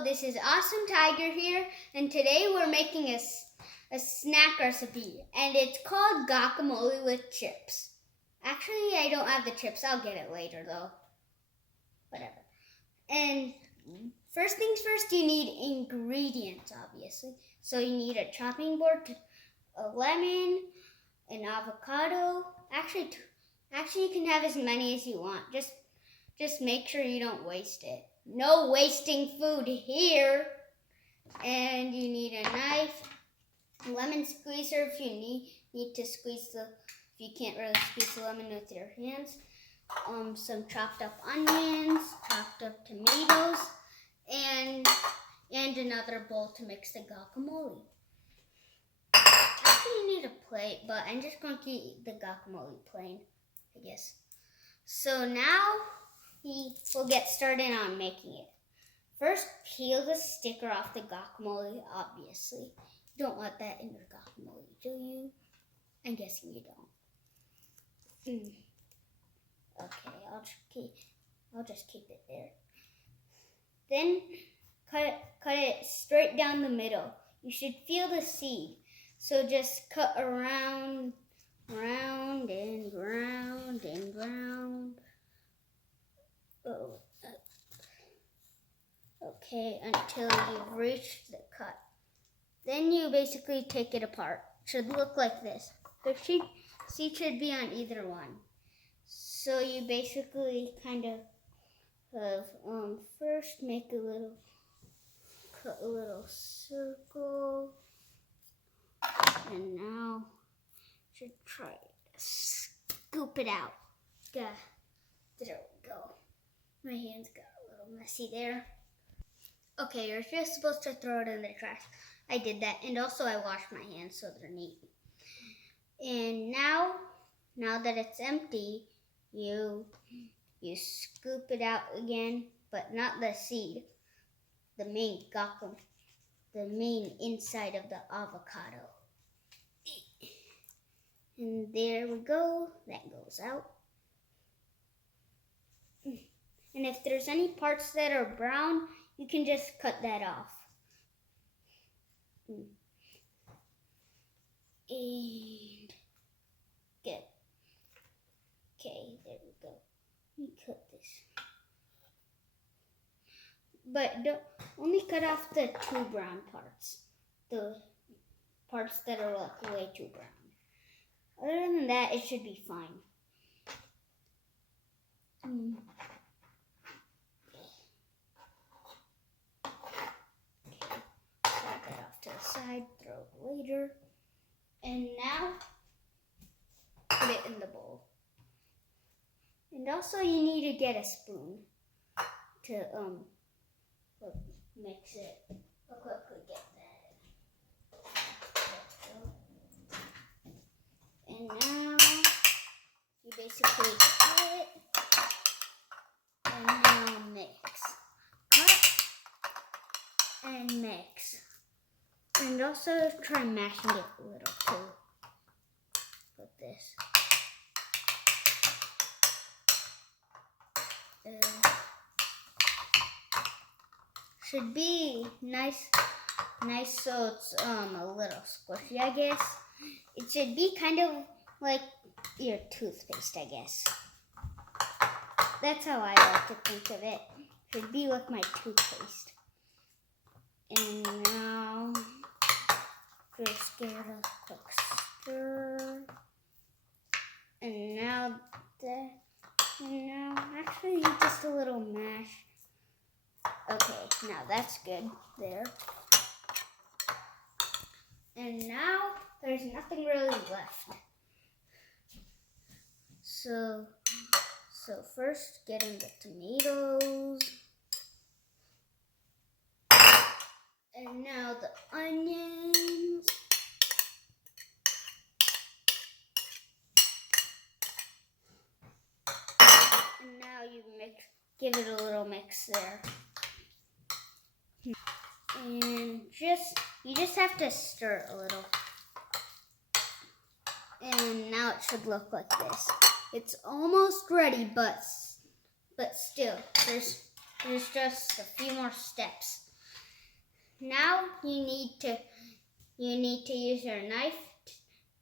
Hello, this is Awesome Tiger here, and today we're making a snack recipe, and it's called guacamole with chips. Actually, I don't have the chips. I'll get it later, though. Whatever. And first things first, you need ingredients, obviously. So you need a chopping board, a lemon, an avocado. Actually, you can have as many as you want. Just make sure you don't waste it. No wasting food here. And you need a knife, a lemon squeezer if you need to squeeze if you can't really squeeze the lemon with your hands. Some chopped up onions, chopped up tomatoes, and another bowl to mix the guacamole. Actually, you need a plate, but I'm just going to eat the guacamole plain, I guess. So now we'll get started on making it. First, peel the sticker off the guacamole, obviously. You don't want that in your guacamole, do you? I'm guessing you don't. Okay, I'll just keep it there. Then cut it straight down the middle. You should feel the seed. So just cut around, round and round and round. Okay, until you've reached the cut. Then you basically take it apart. It should look like this. The seed should be on either one. So you basically kind of have, first cut a little circle. And now should try to scoop it out. There we go. My hands got a little messy there. Okay, you're just supposed to throw it in the trash. I did that, and also I washed my hands so they're neat. And now that it's empty, you scoop it out again, but not the seed, the main inside of the avocado. And there we go, that goes out. And if there's any parts that are brown, you can just cut that off. And good. Okay, there we go. Let me cut this. But don't only cut off the two brown parts. The parts that are like way too brown. Other than that, it should be fine. To the side, throw it later. And now, put it in the bowl. And also you need to get a spoon to mix it. I'll quickly get that. And now, you basically cut it. And now mix. Cut and mix. And also try mashing it a little too. Like this. Should be nice so it's a little squishy, I guess. It should be kind of like your toothpaste, I guess. That's how I like to think of it. Should be like my toothpaste. And now just give it a quick stir. And now actually just a little mash. Okay, now that's good there. And now there's nothing really left. So first getting the tomatoes. And now the onions. And now you give it a little mix there. And you just have to stir it a little. And now it should look like this. It's almost ready, but still, there's just a few more steps. Now you need to use your knife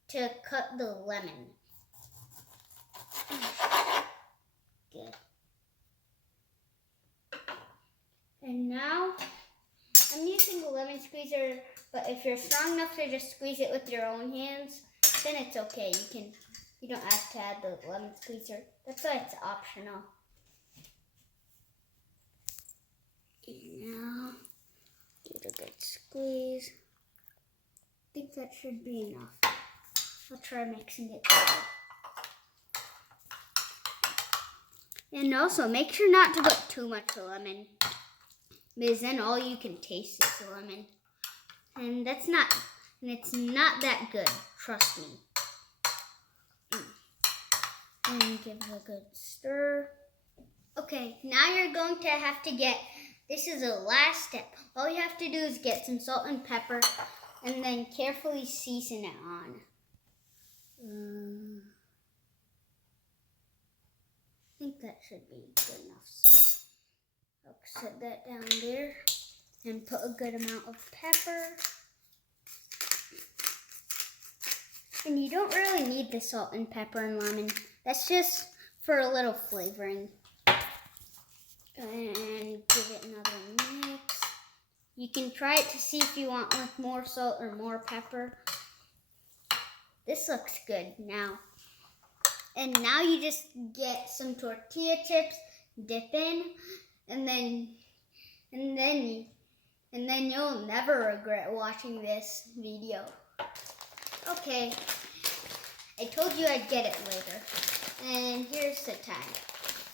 to cut the lemon. Good. And now I'm using the lemon squeezer, but if you're strong enough to just squeeze it with your own hands, then it's okay. You don't have to add the lemon squeezer. That's why it's optional. And now, give it a good squeeze. I think that should be enough. I'll try mixing it together. And also, make sure not to put too much lemon, because then all you can taste is the lemon. And it's not that good, trust me. And give it a good stir. Okay, now you're going to have to this is the last step. All you have to do is get some salt and pepper and then carefully season it on. I think that should be good enough. So I'll set that down there and put a good amount of pepper. And you don't really need the salt and pepper and lemon. That's just for a little flavoring. And give it another mix. You can try it to see if you want like more salt or more pepper. This looks good now. And now you just get some tortilla chips, dip in, and then you'll never regret watching this video. Okay, I told you I'd get it later. And here's the time.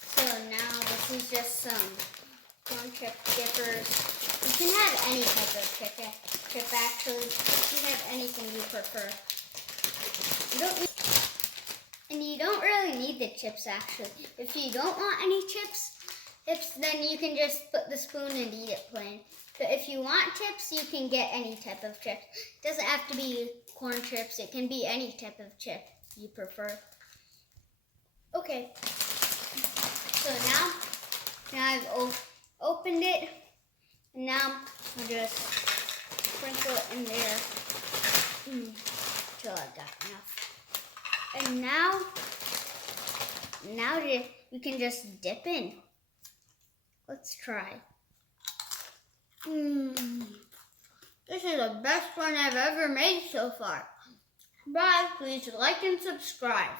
So now this is just some corn chip dippers. You can have any type of chip actually. You can have anything you prefer. You don't really need the chips actually. If you don't want any chips, then you can just put the spoon and eat it plain. But if you want chips, you can get any type of chips. It doesn't have to be corn chips. It can be any type of chip you prefer. Okay. So now I've opened it. And now I'll just sprinkle it in there until I've got enough. And now you can just dip in. Let's try. This is the best one I've ever made so far. Bye, please like and subscribe.